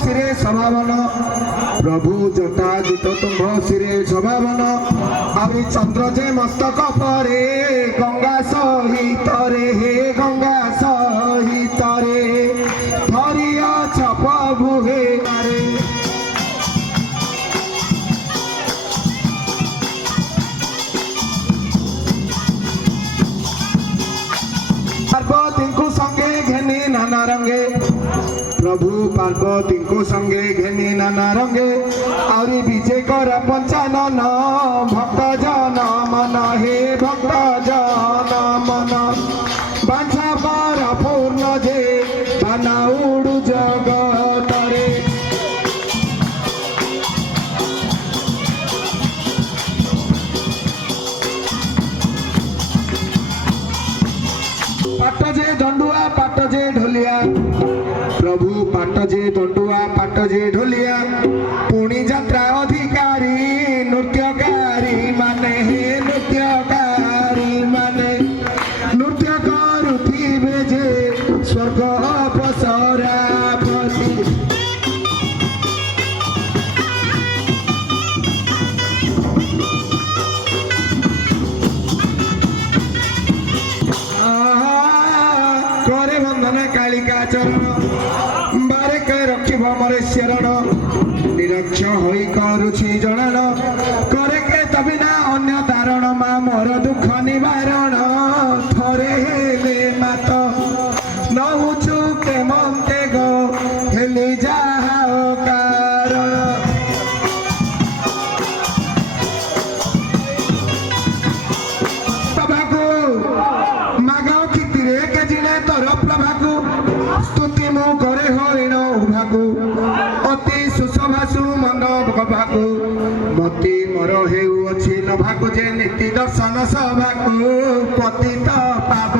सिरे सभावन प्रभु जटा जित तुम्भ सिरे सभावन आरी चंद्र जे मस्तक परे गंगा सहित रे हे गंगा सहित रे धरिया छप बुहे रे पार्वती को संगे घेनी नाना रंगे प्रभु पार्वती को संगे घेनी नाना रंगे आरी विजय कर पंचानन भक्त जन मन हे भक्त जन मन बांछा पर पूर्ण जे बाना उड़ू जगत रे पाट जे दंडुआ पाट जे ढोलिया प्रभु पाट जे दंडुआ पाट जे ढोलिया पुणी यात्रा अधिकारी नृत्यकारी माने हे नृत्यकारी माने नृत्य करुथिबे जे स्वर्ग पसरापति करे बंधन कालिका चरण बारे के रखिब मोरे शरण निरक्ष होई करुछि जणन करे के तबिना अन्य तारण मा मोर दुख निवारण थरे हेले मात नहुचु के मन्ते गो हेली जाओ कारण प्रभाको मागाओ कितिरे के जिने तोर प्रभाको स्तुति मु करे हरिण उभाको अति सुशोभासु मंडप भाको मति मोर हेउ अछि नभाको जे नीति दर्शन सभाको पतित पाप